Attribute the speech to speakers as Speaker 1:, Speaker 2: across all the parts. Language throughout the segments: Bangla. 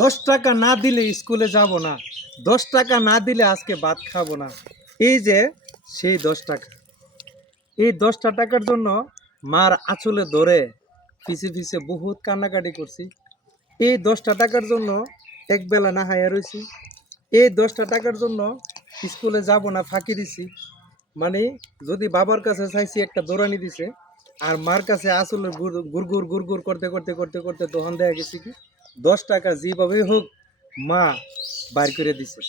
Speaker 1: দশ টাকা না দিলে স্কুলে যাব না, দশ টাকা না দিলে আজকে ভাত খাব না। এই যে সেই দশ টাকা। এই দশটা টাকার জন্য মার আঁচলে ধরে পিছে পিছে বহুত কান্নাকাটি করছি। এই দশটা টাকার জন্য একবেলা না হায়া রয়েছি এই দশটা টাকার জন্য স্কুলে যাব না, ফাঁকি দিছি। মানে যদি বাবার কাছে চাইছি একটা দৌড়ানি দিছে, আর মার কাছে আসলে গুড়গুড় গুড়গুড় করতে করতে করতে করতে তখন দেখা গেছে কি? দশ টাকা যেভাবে হোক মা বাইর করে দিছে।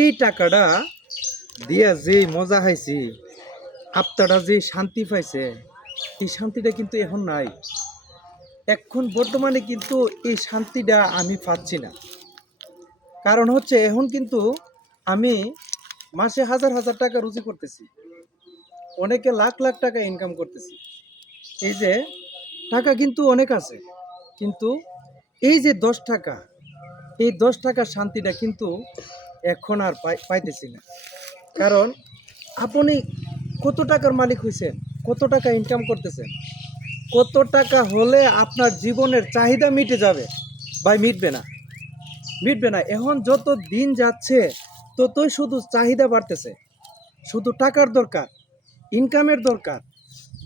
Speaker 1: এই টাকাটা দিয়া যে মজা খাইছি, আত্মাটা যে শান্তি পাইছে, এই শান্তিটা কিন্তু এখন নাই। এখন বর্তমানে কিন্তু এই শান্তিটা আমি পাচ্ছি না। কারণ হচ্ছে এখন কিন্তু আমি মাসে হাজার হাজার টাকা রুজি করতেছি। অনেকে লাখ লাখ টাকা ইনকাম করতেছি। এই যে টাকা কিন্তু অনেক আছে, কিন্তু এই যে দশ টাকা, এই দশ টাকার শান্তিটা কিন্তু এখন আর পাই- পাইতেছি না। কারণ আপনি কত টাকার মালিক হয়েছেন কত টাকা ইনকাম করতেছেন, কত টাকা হলে আপনার জীবনের চাহিদা মিটে যাবে বা মিটবে না মিটবে না। এখন যত দিন যাচ্ছে, ততই শুধু চাহিদা বাড়তেছে, শুধু টাকার দরকার ইনকামের দরকার।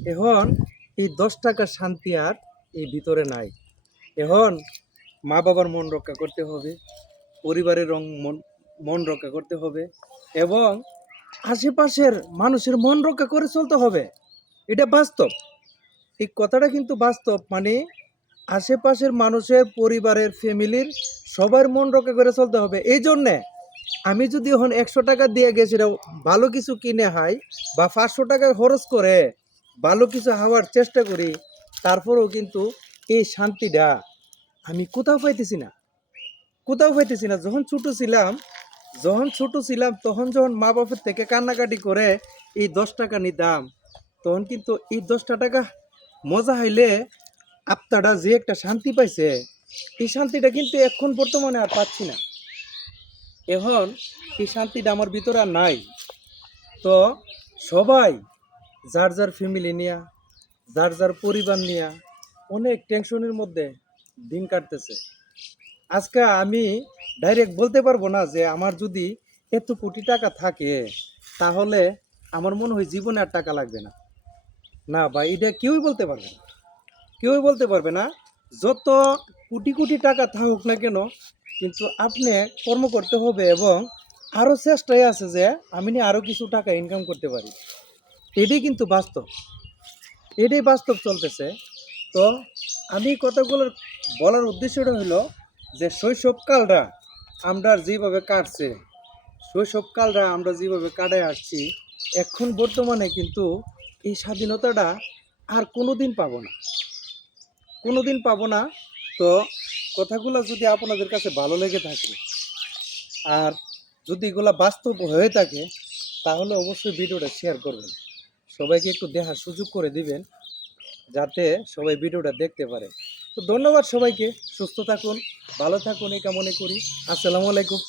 Speaker 1: এখন এই দশ টাকার শান্তি আর এই ভিতরে নাই। এখন মা বাবার মন রক্ষা করতে হবে, পরিবারের রং মন মন রক্ষা করতে হবে এবং আশেপাশের মানুষের মন রক্ষা করে চলতে হবে। এটা বাস্তব। এই কথাটা কিন্তু বাস্তব মানে আশেপাশের মানুষের, পরিবারের, ফ্যামিলির সবার মন রক্ষা করে চলতে হবে। এই জন্যে আমি যদি এখন একশো টাকা দিয়ে গেছিলাম ভালো কিছু কিনে হাই বা পাঁচশো টাকা খরচ করে ভালো কিছু হওয়ার চেষ্টা করি, তারপরেও কিন্তু এই শান্তিটা আমি কোথাও পাইতেছি না। কোথাও পাইতেছি না। যখন ছোট ছিলাম, যখন ছোট ছিলাম, তখন যখন মা বাপের থেকে কান্নাকাটি করে এই দশ টাকা নিতাম, তখন কিন্তু এই দশটা টাকা মজা হইলে আত্মাটা যে একটা শান্তি পাইছে, এই শান্তিটা কিন্তু এখন বর্তমানে আর পাচ্ছি না। এখন এই শান্তিটা আমার ভিতরে আর নাই। তো সবাই, যার যার ফ্যামিলি নিয়া, যার যার পরিবার নিয়া, অনেক টেনশনের মধ্যে দিন কাটতেছে। আজকে আমি ডাইরেক্ট বলতে পারব না যে আমার যদি এত কোটি টাকা থাকে, তাহলে আমার মনে হয় জীবনে আর টাকা লাগবে না। না বা এটা কেউই বলতে পারবে না। কেউই বলতে পারবে না, যত কোটি কোটি টাকা থাকুক না কেন, কিন্তু আপনি কর্ম করতে হবে এবং আরও চেষ্টায় আছে যে আমি নিয়ে আরও কিছু টাকা ইনকাম করতে পারি। এটাই কিন্তু বাস্তব। এটাই বাস্তব চলতেছে। তো আমি কথাগুলো বলার উদ্দেশ্যটা হলো যে শৈশবকালটা আমরা যেভাবে কাটছে, শৈশবকালটা আমরা যেভাবে কাটায় আসছি, এখন বর্তমানে কিন্তু এই স্বাধীনতাটা আর কোনো দিন পাবো না। কোনো দিন পাবো না। তো কথাগুলো যদি আপনাদের কাছে ভালো লেগে থাকে আর যদি এগুলো বাস্তব হয়ে থাকে, তাহলে অবশ্যই ভিডিওটা শেয়ার করবেন। সবাইকে একটু দেখার সুযোগ করে দিবেন। যাতে সবাই ভিডিওটা দেখতে পারে। তো ধন্যবাদ সবাইকে, সুস্থ থাকুন, ভালো থাকুন, এই কামনে করি। আসসালামু আলাইকুম।